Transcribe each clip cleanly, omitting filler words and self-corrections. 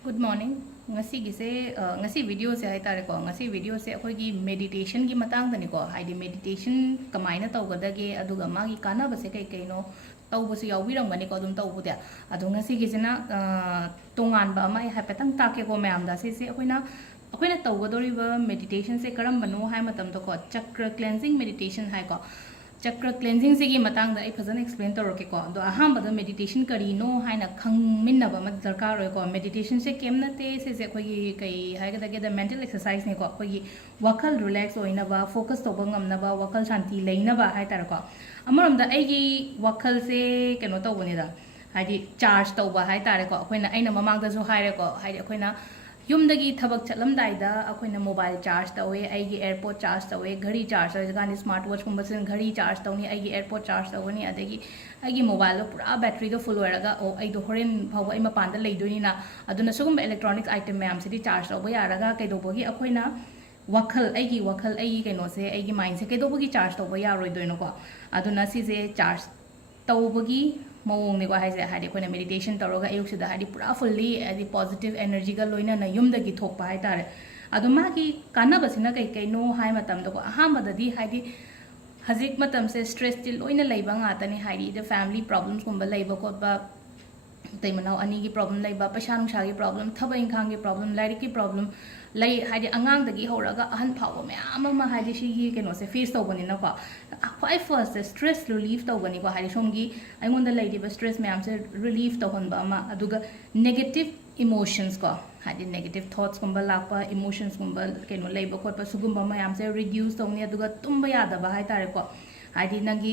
Good morning. ngasi video se hai tare ko ngasi video se akhoi gi meditation gi matang dani ko haidi meditation kamaina tawgadage aduga magi kana base kai kai no tawbusu yawirang bani ko dum tawbu da adu ngasi gi sina tongan ba mai ha petang ta ke ko mayam da se akhoi na tawgadori ba meditation se karam banu hai matam to ko chakra cleansing meditation hai ko चक्र cleansing से Matang फजन explain तौरकेको अहम meditation करीनो है खंगमिनब दरकार हो meditation से केम नाते से कई मेंटल एक्सरसाइज ने अखोई वखल रिलैक्स होइनब फोकस तौब ngमनब वखल शांति लेनब है तारको अमरमद एगी वखल से कनो तौबनीदा हाइदि चार्ज तौब है तारेको अखोइना अइना ममांगदसु हाइरेको हाइदि अखोइना युमदगी थबक चलमदाइदा अखोइना मोबाइल चार्ज तौवे आइगी एयरपोर्ट चार्ज तौवे घड़ी चार्ज तौवे गानी स्मार्ट वॉच कुंबसिन घड़ी चार्ज तौनी आइगी एयरपोर्ट चार्ज तौवनी अदगी आइगी मोबाइल पूरा बैटरी फुल होरगा ओ आइदो होरेन फाव आई मपान लेदोनीना अदुना सुगुम इलेक्ट्रॉनिक्स आइटम मैम सिदी चार्ज तौबा यारगा कैदोबगी अखोइना वखल आइगी कैनोसे आइगी माइंड से कैदोबगी चार्ज तौबा यारोइदोइनोको अदुना सिजे चार्ज तौबगी मौंगनेको हाइसे हाइदि अखोइना मेडिटेशन तौरगा अयुक्सिदा हाइदि पूरा फुल्ली हाइदि पॉजिटिव एनर्जी गा लोइना युमदगी थोकपा हाइतारे अदु मागी कानाबसिना कई कईनो हाइ मतमदको अहामददी हाइदि हजिक मतम से स्ट्रेस ति लोइना लेबा ngaतनी हाइदि द फैमिली प्रॉब्लम्स कुंबा लेबा कोबा तैमनाव अनी की प्रॉब्लम लेबा पैसा नुसा की प्रॉब्लम थब इंखांग की प्रॉब्लम लाइक की प्रॉब्लम लई हाइदि अंगांगदगी होरगा अहन फाव मैम अमा हाइदि सिगी केनो से फेस तौबनिनाको ख्वाई फर्स्ट स्ट्रेस रिलीफ तौबनिको हाइदि सोमगी अइंगोंद लेदिबा स्ट्रेस मैम से रिलीफ तौहनबा अमा अदुगा नेगेटिव इमोशंस को हाइदि नेगेटिव थॉट्स कुंबा लापा इमोशंस कुंबा केनो लेबा खोटपा सुगुंबा मैम से रिड्यूस तौनी अदुगा तुम्बा यादबा हाइतारेको हाइदि नंगी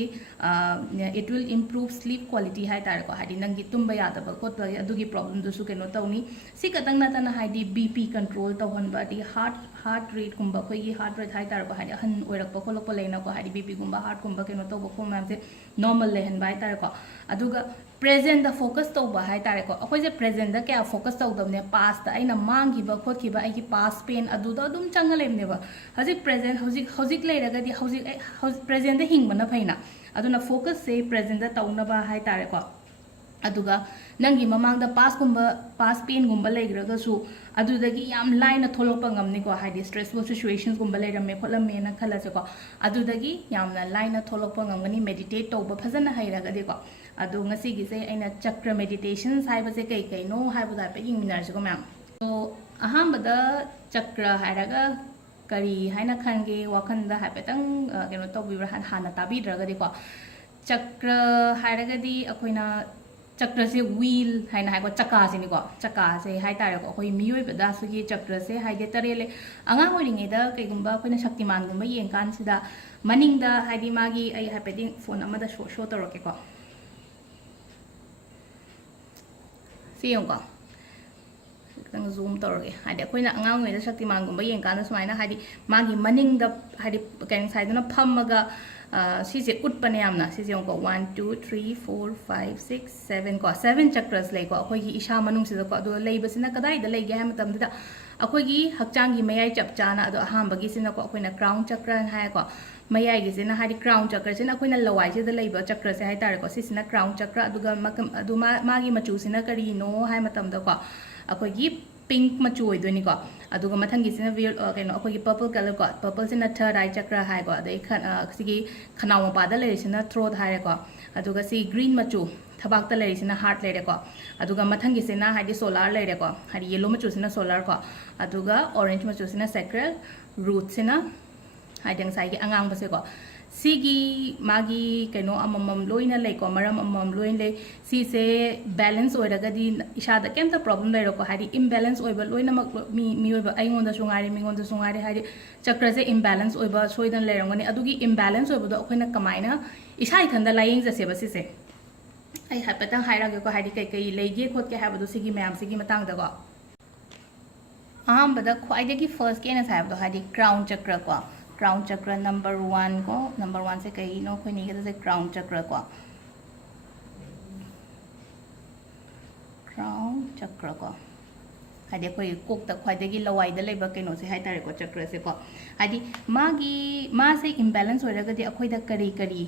it will improve sleep quality है तारेको हाइदि नंगी तुम्बा यादबा खोटपा अदुगी प्रॉब्लम दुसु केनो तौनी सि कतंग नतना हाइदि बीपी कंट्रोल तौहनबा दि हार्ट रेट कुंबा खोगी हार्ट रेट है तारेको हाइदि अहन ओइरकपा खोलकपा लेनाको हाइदि बीपी कुंबा हार्ट कुंबा केनो तौबा खो मैम से नॉर्मल लेहनबा है तारेको अदुगा प्रेजेंट द फोकस तौबा है तारेको अखोइजे प्रेजेंट द क्या फोकस तौदबने पास्ट अइना मांगिबा खोखिबा आइगी पास्ट पेन अदुदा अदुम चंगा लेमनेबा हजिक प्रेजेंट हजिक लेरगदी हजिक प्रेजेंट द हिंगबना फैना अदुना फोकस से प्रेजेंट द तौनबा है तारेको अदुगा नंगी ममांग द पास पेन गुंबा लेग्रगसु अदुदगी याम लाइन थोलोपा ngमनिको हाइदि स्ट्रेसफुल सिचुएशंस गुंबा लेरमे खोलमेना खलसको अदुदगी यामना लाइन थोलोपा ngमगनी मेडिटेट तौबा फजना हैरगदिको अदु ngasi गिसे अइना चक्र मेडिटेशन हाइबसे कई कईनो हाइबदा पे यिंगमिनारसको मैम तो अहमबदा चक्र हाइरगा करी हाइना खनगे वाखनदा हाइपेतंग केनो तौबिब्रा हाना ताबिद्रगदिको चक्र हाइरगदी अखोइना चक्र से व्हील है चक्का से चक्का से अखोई मियोबदा सुगी चक्र से हाइदे तरेले आगाम ओइरिङैदा कईगुंबा अखोइना शक्तिमानगुंबा येंकानसिदा मनिंगदा हाइदि मागी आई हाइपेदि फोन अमदा शो तौरकेको सी येंको खितंग जूम तौरगे हाइदि अखोइना आगाम ओइदा शक्तिमानगुंबा येंकान सुमाइना हाइदि मागी मनिंगदा हाइदि कैन साइदना फमगा सिसे उत्पने यामना सिसे को 1 2 3 4 5 6 7 को 7 चक्रस लेको अखोगी इशा मनुंग से को अदो लेबसिना कदाई द लेगे हम तम दा अखोगी हक्चांगी मयाई चपचाना अदो अहाम बगी सिना को अखोइना क्राउन चक्र हाय को मयाई गी सिना हादि क्राउन चक्र सिना अखोइना लवाई से द लेबा चक्र से हाय तारे को सिसिना क्राउन चक्र अदुगा मागी मचू सिना करी नो हाय मतम दा को अखोगी पिंक मचू होइदोनी को अदुगा मथंगी सिना कनो अखोगी पर्पल कलर को पर्पल सिना थर्ड आई चक्र हाय को अदे सिगी खनाव मपादा लेरिसिना थ्रोट हाय को अदुगा सी ग्रीन मचू थबाकता लेरिसिना हार्ट लेरे को अदुगा मथंगी सिना हाइदि सोलार लेरे को हाइदि येलो मचू सिना सोलार को अदुगा ऑरेंज मचू सिना सैक्रल रूट सिना हाइदि ngसाई की अंगांग बसे को सिगी मागी कनो अममम लोइना लेको मरम अममम लोइन ले सी से बैलेंस ओइरगदी इशादा केमता प्रॉब्लम लेरो को हाइदि इम्बैलेंस ओइबा लोइना मी ओइबा अइंगोंदा सुंगारे मिंगोंदा सुंगारे हाइदि चक्र से इम्बैलेंस ओइबा सोइदन लेरंगनी अदुगी इम्बैलेंस ओइबदो अखोइना कमाइना इसा इथंदा लाइंग जसेबा सिसे आई हापेतंग हाइरागे को हाइदि कई लेगे खोत के हाबदो सिगी मैम सिगी मतंग दगो आम बदा ख्वाइदगी फर्स्ट के ना साबदो हाइदि क्राउन चक्र को क्राउन चक्र नंबर 1 को नंबर 1 से कई नो कोई नहीं से क्राउन चक्र को क्राउन चक्र को हाइदि कोई कोक त ख्वाइदगी लवाई द लेबा केनो से हाइ तारे को चक्र से को हाइदि मागी मा से इम्बैलेंस होरगदी अखोइदा करी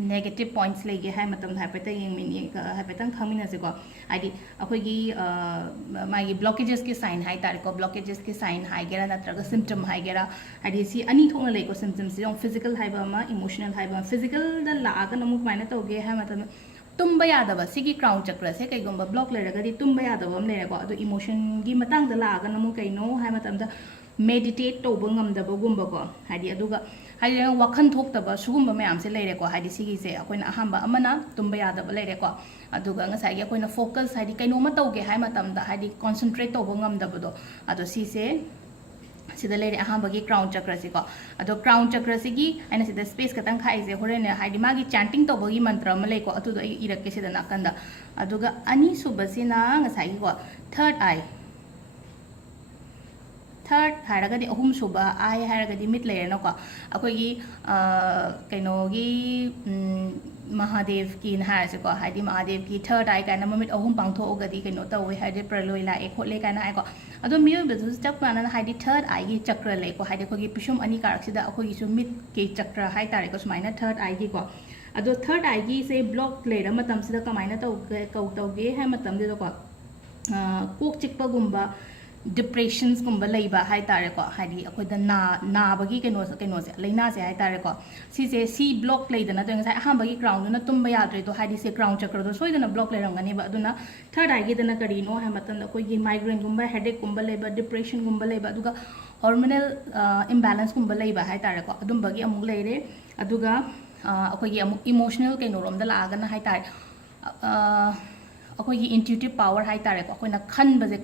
negative points lege hai matam haipeta yengmini haipetang khangmina se ko adi akhoi gi blockages ki sign hai tar ko blockages ki sign hai gera natraga symptom hai gera adi si ani thongna le ko symptoms si physical hai ba ma emotional hai ba physical da la ga namu maina toge hai matam tumba yadaba sigi crown chakra se kai gomba block le raga di tumba yadaba am le ko adu emotion gi matang da la ga namu kai no hai matam da meditate to bangam da bagumba ko hadi aduga hadi wakhan thok taba sugumba mayam se leire ko hadi sigi se akoina ahamba amana tumba yadaba leire ko aduga ngasai gi akoina focus hadi kaino ma tawge hai matam da hadi concentrate to bangam da bodo ado si se sida leire ahamba gi crown chakra se ko ado crown chakra se gi aina sida space katang khai se horene hadi magi chanting to bagi mantra ma lei ko atu do irakke sida nakanda aduga ani subasina ngasai gi ko third हारगदी अहुम सुबा आई हारगदी मिट लेरनो को अखोगी कइनोगी महादेव की हारसे को हादी महादेव की third आई काना ममिट अहुम पांगथोगदी कइनो तवे हादे प्रलोय ला ए खोले काना आई को अदो मियो बेदु चक माना हादी थर्ड आई की चक्र ले को हादी खोगी पिसुम अनि कारक सिदा अखोगी सु मिट के चक्र हाई तारे को सुमाइना थर्ड आई की को अदो थर्ड आई की से ब्लॉक लेर मतम सिदा कमाइना तौगे है मतम दे को Coke चिकपा गुंबा depressions gumba leiba hai tare ko hadi akoida na bagi keno se leina se hai tare ko si se si block leidana to ngai aham bagi ground na tumba yadre to hadi se ground chakra do soidana block lerangani ba aduna third agi dana kari no ha matan koi gi migraine gumba headache gumba leiba depression gumba leiba aduga hormonal imbalance gumba leiba hai tare ko adum bagi amuk leire aduga akoi gi amuk emotional keno rom da la ga na hai tare अखोई intuitive power है तारे को अखोई खनबजे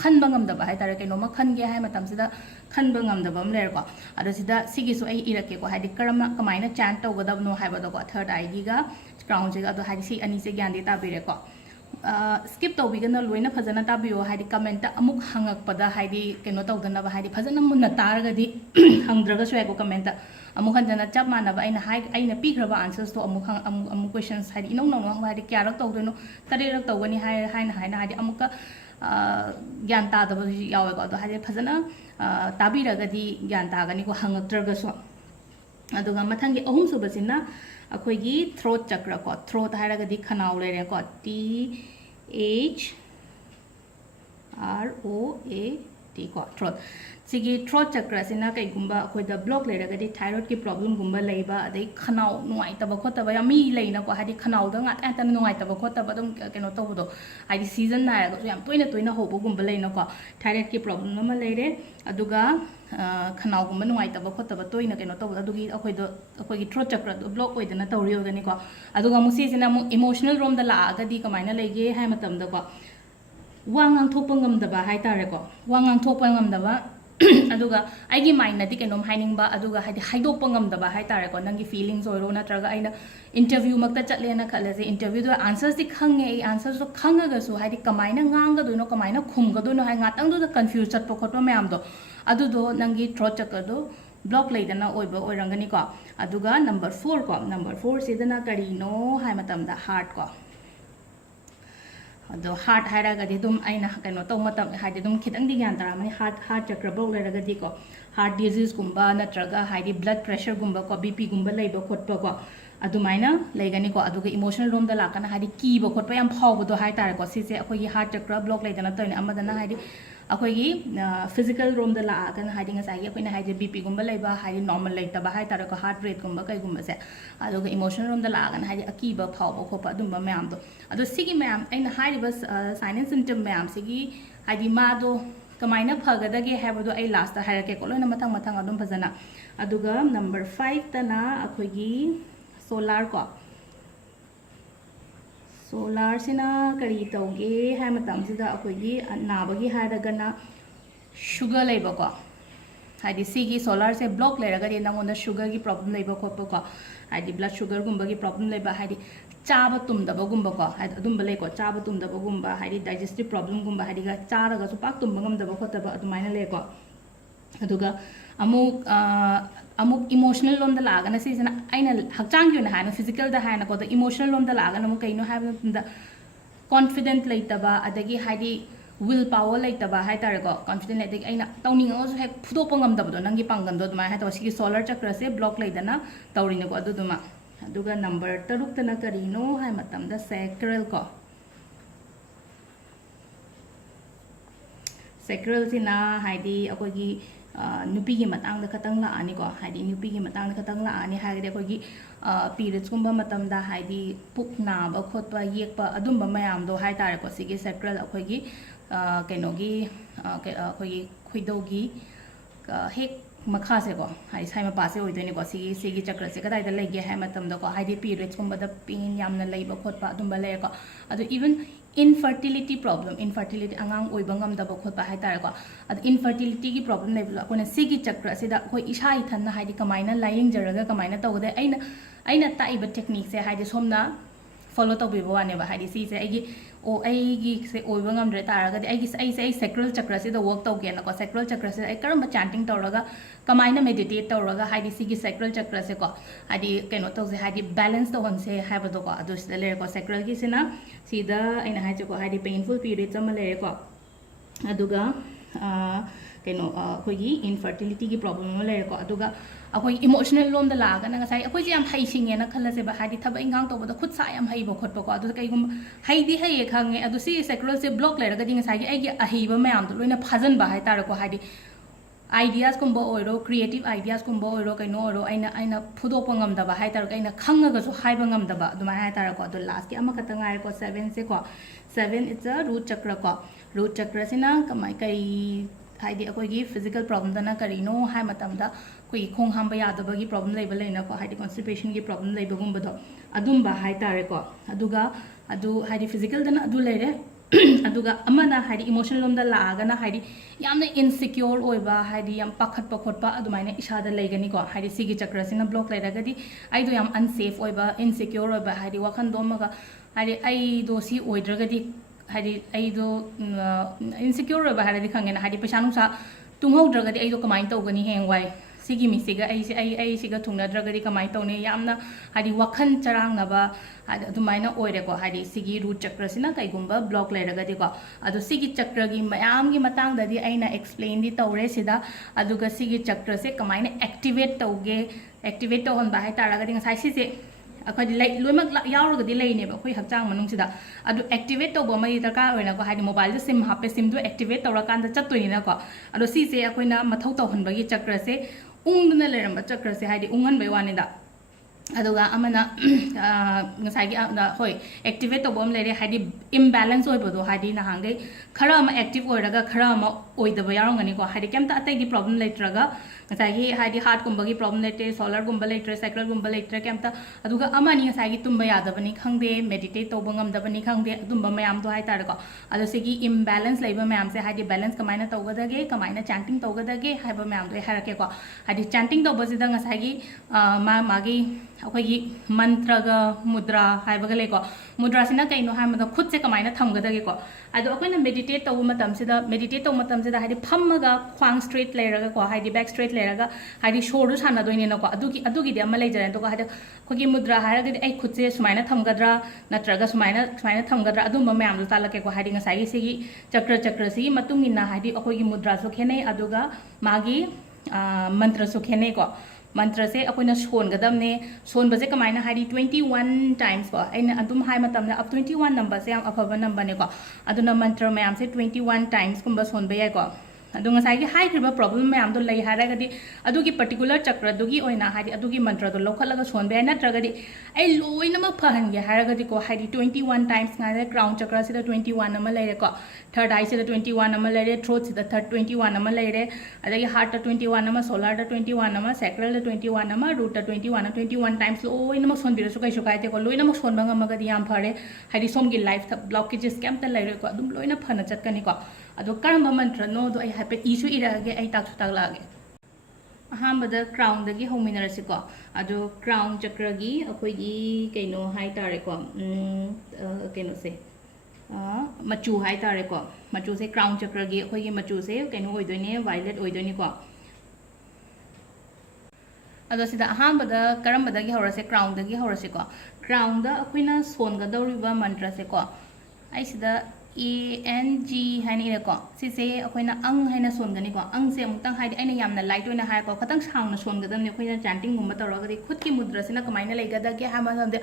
खनबंगमदब है तारे कइनो मा खनगे है मतम सिदा खनबंगमदब अम लेर को अदो सिदा सिगिसु आई इरके को हादि करम कमाइना चांट तौगदबनो हाइबदो को थर्ड आई गिगा क्राउन जिगा अदो हादि सी अनि से ज्ञान दे ताबिरे को स्किप तौबिगन लोइना फजना ताबियो हादि कमेंट अमुक हंगकपदा हादि कइनो तौदनब हादि फजना मुन्ना तारगदि हंगद्रगसु आइको कमेंट अमुक हंजना चप मानब आइना पीख्रबा आंसर्स तो अमुक क्वेश्चंस हादि इनों नों हादि क्यारक तौदनो तरेरक तौगनी हाइना हादि अमुक ज्ञान तादब यावेको अदो हादि फजना ताबिरगदि ज्ञान तागनी को हंगक्त्रगसु अदुगा मथंगी अहुम सुबसिना अखोगी थ्रोट चक्र को थ्रोट हारगदि खनाउ लेरे को THROAT को थ्रोट सिगी थ्रोट चक्र सिना कईगुंबा अखोइदा ब्लॉक लेरगदि थायराइड की प्रॉब्लम गुंबा लेबा अदई खनाउ नुआइतबा खोतबा यामी लेना को हादि खनाउ द ngata anta नुआइतबा खोतबा दम केनो तबदो हादि सीजन नायगा याम तोइना होबो गुंबा लेना को थायराइड की प्रॉब्लम नमा लेरे अदुगा खनाउ गुंबा नुआइतबा खोतबा तोइना केनो तबदो अदुगी अखोइगी थ्रोट चक्र ब्लॉक ओइदना तौरियोगनी को अदुगा मुसीसिना मु इमोशनल रोम द लागदि कमाइना लेगे हाय मतमदा को वांगांग थोपा ngamdaba हाय तारे को वांगांग थोपा ngamdaba अदुगा आइगी माइंड नदी केनोम हाइनिंगबा अदुगा हाइदि हाइदोपा ngamdaba हाय तारे को नंगी फीलिंग्स ओरो नत्रगा आइना इंटरव्यू मक्ता चटलेना खलेसे इंटरव्यू दो आंसर्स दि खंगे ए आंसर्स दो खंगगसु हाइदि कमाइना ngangadoino कमाइना खुमगदोino हाय ngatang दो कंफ्यूज चटपो खोटो मैम दो अदुदो नंगी थ्रोट चक्कर दो ब्लॉक लेदना ओइबा ओइरंगनी को अदुगा नंबर 4 सिदना करीनो हाय मतमदा हार्ट को अदो हार्ट हायरागदि दुम आइना कइनो तो मतम हाइदि दुम खितंग दि ज्ञान तारामनि हार्ट चक्र ब्लॉक लेरगदि को हार्ट डिजीज गुंबा नत्रगा हाइदि ब्लड प्रेशर गुंबा को बीपी गुंबा लेबा खोटबा को अदुमाइना लेगनी को अदुगा इमोशनल रोम द लाकना हाइदि कीबा खोटबा याम फावबदो हाय तारे को सिसे अखोगी हार्ट चक्र ब्लॉक लेदना तोइन अमदना हाइदि अखोगी फिजिकल रोम द लाकना हाइदि ngसाई अखोइना हाइदि बीपी गुंबा लेबा हाइदि नॉर्मल लेतबा हाय तारे को हार्ट रेट गुंबा कई गुंबा से अदुगा इमोशनल रोम द लाकना हाइदि अकीबा फावबा खोपा दुंबा मैम दो अदो सिगी मैम आइना हाइदिबा साइन एंड सिम्पटम मैम सिगी हाइदि मादो कमाइना फगदगे हैबदो आई लास्ट हायरके को लोइना मथंग मथंग अदुम फजना अदुगा नंबर 5 तना अखोगी सोलार को सोलार सिना करी तौगे है मतम सिदा अखोगी नाबगी हारगना शुगर लेबा को हाइदि सिगी सोलार से ब्लॉक लेरगदि नंगोंदा शुगर की प्रॉब्लम लेबा खोपा को हाइदि ब्लड शुगर गुंबा की प्रॉब्लम लेबा हाइदि चाबा तुमदबा गुंबा को हाइदि अदुंबा लेको चाबा तुमदबा गुंबा हाइदि डाइजेस्टिव प्रॉब्लम गुंबा हाइदि गा चारगा सु पाक तुमबा ngamdaba khotaba adumaina leko aduga amuk emotional lom da laga na season aina hakchang yuna hana physical da hana ko da emotional lom da laga na mu kaino ha da confident laitaba adagi haidi will power laitaba hai tar ko confident adagi aina tawning also hek phudo pangam da do nangi pangan do dumai ha to sigi solar chakra se block laidana tawrina ko adu duma ꯑꯗꯨꯒ number 6ꯇꯅ ꯀꯔꯤꯅꯣ ꯍꯥꯏ ꯃꯇꯝꯗ ꯁꯦꯀ꯭ꯔꯦꯜ ꯀꯣ ꯁꯦꯀ꯭ꯔꯦꯜꯁꯤꯅ ꯍꯥꯏꯗꯤ ꯑꯩꯈꯣꯏꯒꯤ ꯅꯨꯄꯤꯒꯤ ꯃꯇꯥꯡꯗ ꯈꯇꯪ ꯂꯥꯛꯑꯅꯤꯀꯣ ꯍꯥꯏꯗꯤ ꯅꯨꯄꯤꯒꯤ ꯃꯇꯥꯡꯗ ꯈꯇꯪ ꯂꯥꯛꯑꯅꯤ ꯍꯥꯏꯔꯒꯗꯤ ꯑꯩꯈꯣꯏꯒꯤ ꯄꯤꯔꯤꯌड्ꯁꯀꯨꯝꯕ ꯃꯇꯝꯗ ꯍꯥꯏꯗꯤ ꯄꯨꯛ ꯅꯥꯕ ꯈꯣꯠꯄ ꯌꯦꯛꯄ ꯑꯗꯨꯝꯕ ꯃꯌꯥꯝꯗꯣ ꯍꯥꯏꯇꯥꯔꯦꯀꯣ ꯁꯤꯒꯤ ꯁꯦꯀ꯭ꯔꯦꯜ ꯑꯩꯈꯣꯏꯒꯤ ꯀꯩꯅꯣꯒꯤ ꯑꯩꯈꯣꯏꯒꯤ ꯈꯣꯏꯗꯧꯒꯤ ꯍꯦꯛ ꯃꯈꯥꯁꯦꯀꯣ ꯍꯥꯏꯗꯤ ꯁꯥꯏ ꯃꯄꯥꯁꯦ ꯑꯣꯏꯗꯣꯏꯅꯦꯀꯣ ꯁꯤꯒꯤ ꯆꯀ꯭ꯔꯁꯦ ꯀꯗꯥꯏꯗ ꯂꯩꯒꯦ ꯍꯥꯏ ꯃꯇꯝꯗꯀꯣ ꯍꯥꯏꯗꯤ ꯄꯤꯔꯤꯌड्ꯁꯀꯨꯝꯕꯗ ꯄꯦꯟ ꯌꯥꯝꯅ ꯂꯩꯕ ꯈꯣꯠꯄ ꯑꯗꯨꯝꯕ ꯂꯩꯔꯦꯀꯣ ꯑꯗꯣ even infertility problem infertility angang oiba ngamdaba khotpa haitare ko ad infertility gi problem leiblo akona sigi chakra sida koi isa ithanna haidi kamaina lying jaraga kamaina tawde aina taiba technique se haidi somna follow tawbiba wane ba haidi si se aigi o aigi se oiba ngamdre taraga ai sacral chakra sida work tawge na ko sacral chakra sida ai karamba chanting tawraga kamaina meditate tawraga haidi sigi sacral chakra se ko haidi keno tawse haidi balance to honse haibado ko adu sida le ko sacral gi sina sida aina hai ko haidi painful periods ama le ko aduga keno khogi infertility gi problem no le ko aduga akoi emotional lom da laga na ngasai akoi jam hai singe na khala se ba haidi thaba ingang to boda khut sa yam hai bo khot ko adu kai gum haidi hai khange adu si sacral se block le raga ding ngasai gi ai gi ahi ba mayam do loina phajan ba hai tar ko haidi ideas kumbo oiro creative ideas kumbo oiro kaino oiro aina phudokpa ngamdaba hai tar kaina khangaga su haiba ngamdaba aduma hai tar ko adu last ki ama khata ngai ko 7 se ko 7 is a root chakra ko root chakra sina kamai kai haidi akoi gi physical problem dana karino hai matamda koi khong hamba yadaba gi problem leiba leina ko haidi constipation gi problem leiba gumba do adumba hai tar ko aduga adu haidi physical dana adu leire aduga amana haidi emotional lom da laaga na haidi yamna insecure oiba haidi yam pakhat pakhotpa adumaina isada leigani ko haidi sigi chakra sina block leiragadi ai do yam unsafe oiba insecure oiba haidi wakhan domaga haidi ai do si oidragadi haidi ai do insecure oiba haidi khangena haidi paisa nusa tunghaudragadi ai do kamain tawgani hengwai sigi misiga ai siga thungnadragadi kamai tawne yamna haidi wakhan charang naba adumaina oire ko haidi sigi root chakra sina kaigumba block leiragadi ko adu sigi chakra gi mayam gi matang dadi aina explain di tawre sida aduga sigi chakra se kamaina activate tawge activate to hon ba hai taragadi ngasai si se akhoi lai loimak yauragadi leine ba khoi hakchang manung sida adu activate to ba mai darka oina ko haidi mobile de sim hape sim do activate tawra kan da chattoina ko adu si se akoina mathau taw hon ba gi chakra se ungduna leramba chakra se haidi ungan bai wanida aduga amana ngasai gi hoi activate to bom lere haidi imbalance oi bodo haidi na hangai khara ma active oiraga khara ma oidaba yarongani ko haidi kemta atai gi problem letraga ngasai gi haidi heart kumba gi problem lete solar kumba letre sacral kumba letre kemta aduga amani ngasai gi tumba yadabani khangde meditate to bangam dabani khangde adumba mayam to hai tar ko adu sigi imbalance leiba mayam se haidi balance kamaina tawgadage kamaina chanting tawgadage haiba mayam do harake ko haidi chanting to basida ngasai gi magi अखोगी मंत्रगा मुद्रा हाइबगा लेको मुद्रा सिना कइनो हाइमदा खुद से कमाइना थमगदगे को अदो अखोइना meditate तव मतम सिदा meditate तव मतम सिदा हाइदि फम्मगा ख्वांग स्ट्रेट लेरगा को हाइदि बैक स्ट्रेट लेरगा हाइदि शोरु साना दोइने नको अदुगी दे अमा लेजरन तो हाइदि खोगी मुद्रा हाइरगदि ai खुद से सुमाइना थमगद्रा नत्रगा सुमाइना थमगद्रा अदुम मयाम दु तालके को हाइदि ngasai सिगी चक्र सिगी मतुंगिना हाइदि अखोगी मुद्रा सो खेनै अदुगा मागी मंत्र सो खेनै को मंत्र से अकोइना सोनगदमने सोनबजे कमाइना हाइदि 21 टाइम्स को अइना अदुम हाइ मतमने अब 21 नंबर से अफब नंबर ने को अदुना मंत्र मयाम से 21 टाइम्स कुंबा सोनबे याय को अदु ngasai gi high river problem mayam do lai haragadi adugi particular chakra dugi oina haidi adugi mantra do lokhalaga sonbe natragadi ai loina ma phahan ge haragadi ko haidi 21 times ngare crown chakra sida 21 ama laire ko third eye sida 21 ama laire throat sida 21 ama laire adagi heart ta 21 ama solar ta 21 ama sacral ta 21 ama root ta 21 times loina ma sonbira su kai su kai te ko loina ma sonba ngamagadi yam phare haidi som gi life ta blockages kam ta laire ko adum loina phana chatkani ko अदो करम मंत्र no दो आई हाइपे issue इरागे आई ताक सुताग लागे अहमदा crown दगी होमिनरसी को अदो crown चक्र गी अखोगी कइनो हाइ तारे को कइनो से मचू हाइ तारे को मचू से क्राउन चक्र गी अखोगी मचू से कइनो ओइदोने वायलेट ओइदोने को अदो सिदा अहमदा करम दगी होरसे क्राउन दगी होरसे को क्राउन दा अखोइना सोनगदौरिबा मंत्र से को आई सिदा ANG हाइना इरेको सिसे अखोइना अंग हाइना सोनगनी को अंग से अमुक्तंग हाइदि अइना यामना लाइट ओइना हाइ को खतंग सांगना सोनगदमने अखोइना चांटिंग गुम्बा तौरगदि खुद की मुद्रा सिना कमाइना लेगदगे हामदे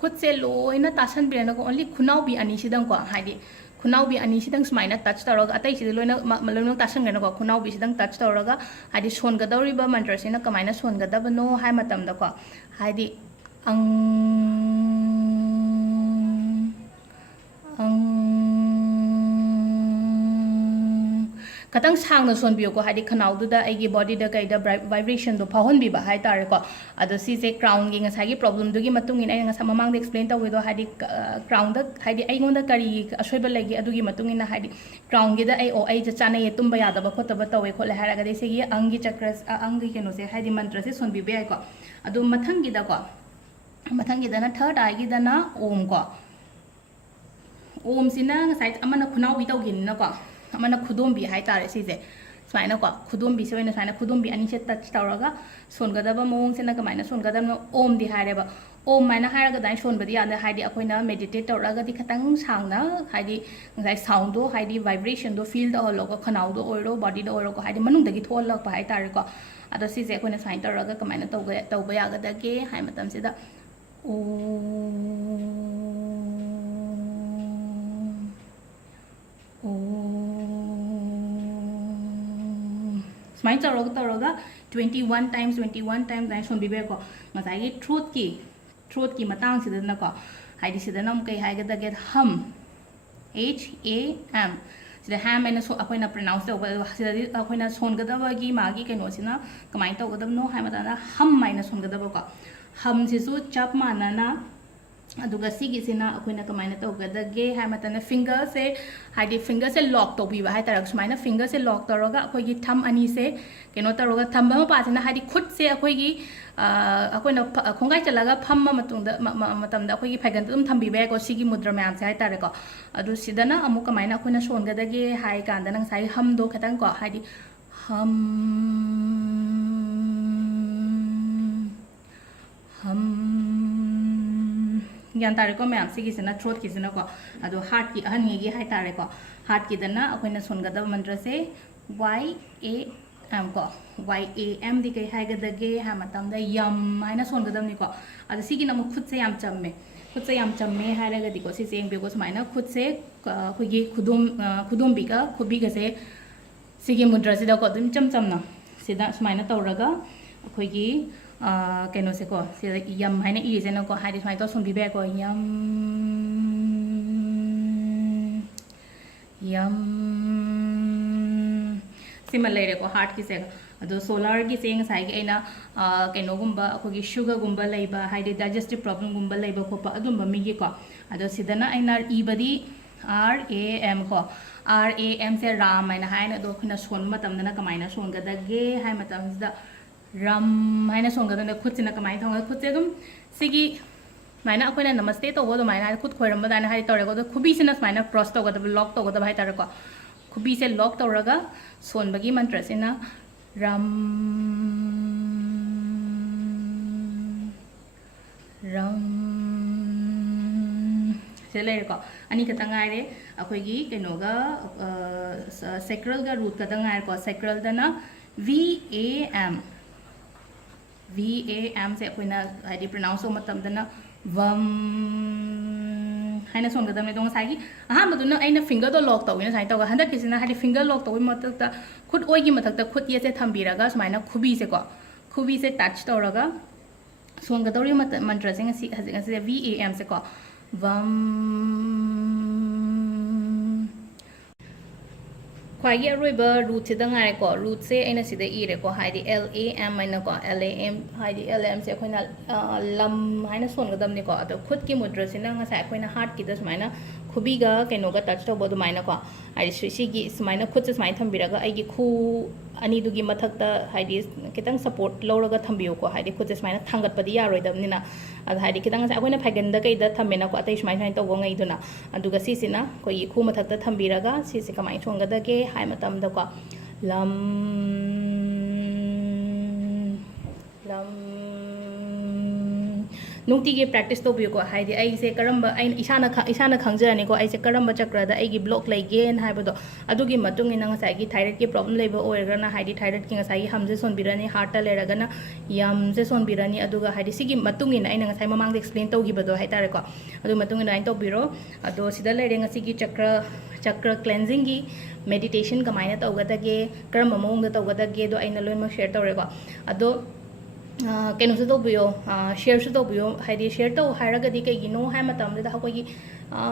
खुद से लोइना तासन बिरना को ओनली खुनाउ बि अनि सिदंग को हाइदि खुनाउ बि अनि सिदंग स्माइना टच तौरग अतै सिदि लोइना लोइना तासन गना को खुनाउ बि सिदंग टच तौरग हाइदि सोनगदौरिबा मंत्र सिना कमाइना सोनगदबनो हाइ मतमदा को हाइदि अंग खतंग सांगना सोनबियो को हाइदि खनाउदुदा आइगी बॉडीदा कइदा वाइब्रेशन दो फाहोनबिबा हाइ तारे को अदो सिसे क्राउन गी ngसागी प्रॉब्लम दुगी मतुंग इन ngसा ममांग दे एक्सप्लेन तवेदो हाइदि क्राउन दा हाइदि आइगोंदा करी असोइबा लेगी अदुगी मतुंग इन हाइदि क्राउन गी दा आई ओ आई चाना ये तुंबा यादबा खोतबा तवे खोले हारागा दे सेगी अंगी चक्रस अंगी केनो से हाइदि मंत्र से सोनबिबे आइ को अदो मथंगी दा को मथंगी दा ना थर्ड आइगी दा ना ओम को ओम सिना ngसाइ अमना खुनाउ बि तौगिन ना को अमना खुदोंबि हाइ तारे सिजे स्माइना को खुदोंबि से ओइना स्माइना खुदोंबि अनि से टच तौरगा सोनगदबा मोंग सेना कमाइना सोनगदम ओम दि हाइरेबा ओम माइना हाइरगा दाइ सोनबदि यादा हाइदि अखोइना मेडिटेट तौरगा दि खतंग सांगना हाइदि ngसाइ साउंड दो हाइदि वाइब्रेशन दो फील दो हलोगा खनाउ दो ओइरो बॉडी दो ओइरो को हाइदि मनुंगदगी थोलक हाइ तारे को अदो सिजे अखोइना साइन तौरगा कमाइना तौबा यागदगे हाइ मतम सिदा स्माइल तौरगा 21 टाइम्स दाइ सोनबिबे को ngसाइ थ्रोट की मतंग सिदना को हाइदि सिदना कै हाइगदगे हम HAM सिदा ham एना सो अखोइना प्रोनाउंस तौबा सिदादि अखोइना सोनगदबगी मागी कैनो सिना कमाइ तौगदबनो हाइ मतंदा हम माइना सोनगदब को हम सिसु चप मानना अदुगा सिगिसिना अखोइना कमाइना तौगदगे हाइ मतंदा फिंगर से हाइदि फिंगर से लॉक तौबिबा हाइ तरक सुमाइना फिंगर से लॉक तौरगा अखोइगी थम अनि से केनो तौरगा थम बमा पासिना हाइदि खुद से अखोइगी अखोइना खोंगाइ चलगा फम मतमदा अखोइगी फाइगन तुम थम्बिबे को सिगी मुद्रा म्याम से हाइ तारेको अदु सिदना अमु कमाइना अखोइना सोनगदगे हाइ कांदा नंग साइ हम दो खतंग को हाइदि हम ज्ञान तारे को मैम से किसी थ्रोट की को अदो हार्ट की अहनी हाई तारे को हार्ट की दना अखोइना सोनगदब मंत्र से YAM को YAM दी कई हाइगदगे हा मतमदा यम हाइना सोनगदबनी को अदो सिगी नमु खुद से याम चम्मे हाइरगदि को सिसे एंबेगो सुमाइना खुद से खुगी खुदुम बिगा खुबिगा से सिगी मुद्रा सिदा को दुम चमना सिदा सुमाइना तौरगा खुगी कैनो से को यम हाइना इरिजेना को हाइदि सुमाइ तो सोनबिबे को यम सिमा लेरे को हार्ट की से अदो सोलर की से ngसाइ गे एना कैनो गुम्बा अखोगी शुगर गुम्बा लेबा हाइदि डाइजेस्टिव प्रॉब्लम गुम्बा लेबा खोपा अदुम्बा मिगी को अदो सिदना आइना इबदी RAM को RAM से राम आइना हाइना दो खुना सोन मतमदना कमाइना सोनगदगे हाइ मतमदा रम हाइना सोनगदना खुद सिना कमाइ थोंगा खुद से दुम सिगी माइना अखोइना नमस्ते तो वो माइना खुद खोइरमदाना हाइ तौरगो दो खुबी सिना माइना क्रॉस तौगदब लॉक तौगदब हाइ तारको खुबी से लॉक तौरगा सोनबगी मंत्र सिना रम से लेरको अनि खतंगारे अखोइगी कैनोगा सैक्रल गा रूट खतंगारे को सैक्रल दना VAM से अखोइना हाइदि प्रोनाउंस हो मतमदना वम हाइना सोनगदमने दो ngसाigi अहामदुना आइना फिंगर दो लॉक तौइना साइ तौगा हंदा किसिना हाइदि फिंगर लॉक तौइ मतकता खुद ओइगी मतकता खुद ये से थंबिरागा सुमाइना खुबी से को खुबी से टच तौरगा सोनगदौरी मंत्र से ngasi ngasi VAM से को वम ख्वाइगी अरोइबा रूट से दंगारे को रूट से एना सिदा इरे को हाइदि LAM आइना को LAM हाइदि LAM से अखोइना लम हाइना सोनगदमने को अदो खुद की मुद्रा सिना ngasa अखोइना हार्ट की द सुमाइना खुबीगा कैनोगा टच तौबो दुमाइना को हाइदि सिगी सुमाइना खुद से सुमाइ थंबिरागा आइगी खु अनि दुगी मथकता हाइदि कितंग सपोर्ट लौरगा थंबियो को हाइदि खुद से सुमाइना थांगतपदि यारोइदबनिना अद हाइदि कितंग ngasa अखोइना फाइगन द कैदा थंबेना को अतै सुमाइ सुमाइ तौबो ngैदुना अदुगा सिसिना कोई खु मथकता थंबिरागा सिसे कमाइ सोनगदगे हाइ मतमदा को लम नुंगतीगे प्रैक्टिस तौबियो हाइदि अइसे करम्बा इसाना खंगजरनिको अइसे करम्बा चक्रदा अइगी ब्लॉक लेगेन हाइबदो अदुगी मतुंग इना ngसाइगी थायराइड की प्रॉब्लम लेबो ओइरगना हाइदि थायराइड की ngसाइगी हमजे सोनबिरानी हार्ट ता लेरगना यामजे सोनबिरानी अदुगा हाइदि सिगी मतुंग इना इना ngसाइ ममांग एक्सप्लेन तौगिबदो हाइतारेको अदु मतुंग इना तौबिरो अदो सिदा लेरे ngसिगी चक्र क्लेंजिंग की मेडिटेशन कमायना तौगदगे करम ममोंग तौगदगे दो अइना लोइमा शेयर तौरेको अदो कहीं तौबियो शेयर तौबियो हाइदि शेयर तौ हाइरगदि कईगिनो हाइ मतमददा अखोइगी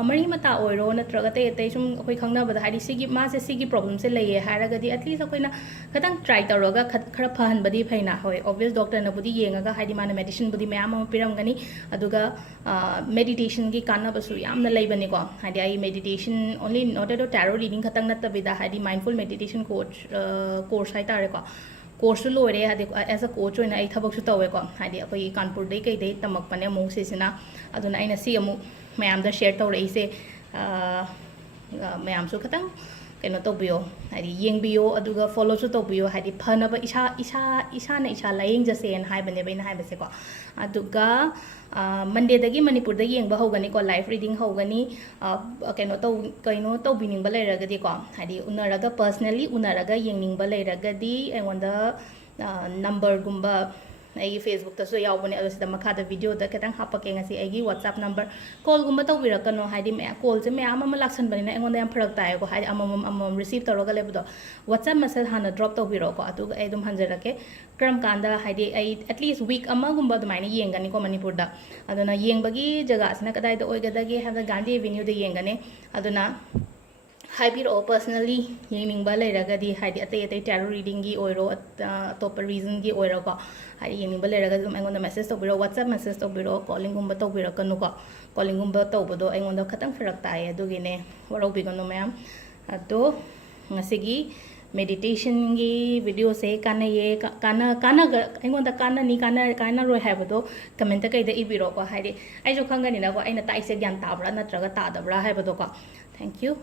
मरी मता ओइरो नत्रगा ते ते सुम अखोइ खंगनाबदा हाइदि सिगी मासे सिगी प्रॉब्लम से लेये हाइरगदि एटलीस्ट अखोइना खतंग ट्राई तौरगा खरा फहनबदि फैना होय ऑब्वियस डॉक्टर ना बुदि येंगा हाइदि माने मेडिसिन बुदि मयाम अम पिरमगनी अदुगा मेडिटेशन की कानबसु यामना लेबनिको हाइदि आई meditation only not at tarot reading खतंग नतबिदा हाइदि माइंडफुल मेडिटेशन कोर्स हाइतारेको कोर्स लोरे एज अ कोच होना आई थबक तौवेको हाइदि अखोइ कानपुर दे कई दे तमकपने अमुक सिसिना अदुना अइना सि अमुक मैम शेयर तौरइसे मैम खतंग कहीं तौबियो हाइदि येंबियो अदुगा फॉलो तौबियो हाइदि फनब इसाना इसा लायेंजसेन हाइबनेबा इना हाइबसेको अदुगा मंडेदगी मणिपुर येंब होगनीको लाइव रीडिंग होगनी कहीं तौबिनिंग लेरगदीको हाइदि उनरगा पर्सनली उनरगा येंनिंग लेरगदी अइंगोंदा नंबर गुंबा आई फेसबुक तसो यावबने अदुसिदा मखादा वीडियो दा खतंग हापके ngasi आई व्हाट्सएप नंबर कॉल गुंबा तौबिरकनो हाइदि मे कॉल से मैम अमा लाक्सनबनिना अइंगोंदा याम फरक तायको हाइदि अमम रिसीव तौरगा लेबदो व्हाट्सएप मैसेज हाना ड्रॉप तौबिरको अदुगा आई दुम हंजरके करम कांदा हाइदि आई एटलीस्ट वीक अमा गुंबा दुमाइना येंगनीको मणिपुरदा अदुना येंबगी जगहसिना कदाइदा ओइगदगे हाबदा गांधी एवेन्यू दा येंगने अदुना हाइबिरो पर्सनली येंनिंगबा लेरगदी हाइदि अतै अतै टैरो रीडिंग की ओइरो अतोप रीजन की ओइरोको हाइदि येंनिंगबा लेरगदी दुम अइंगोंदा मैसेज तौबिरो व्हाट्सएप मैसेज तौबिरो कॉलिंग गुंबा तौबिरकनुको कॉलिंग गुंबा तौबदो अइंगोंदा खतंग फरक ताय अदुगिने वरौबिगनु मैम अदो ngasiगी मेडिटेशन की वीडियो से कानये काना काना रोय हाइबदो कमेंट कईदा इबिरोको हाइदि आइजो खंगनिनाको अइना ताइसे ज्ञान ताबरा नत्रगा तादबरा हाइबदोको थैंक यू।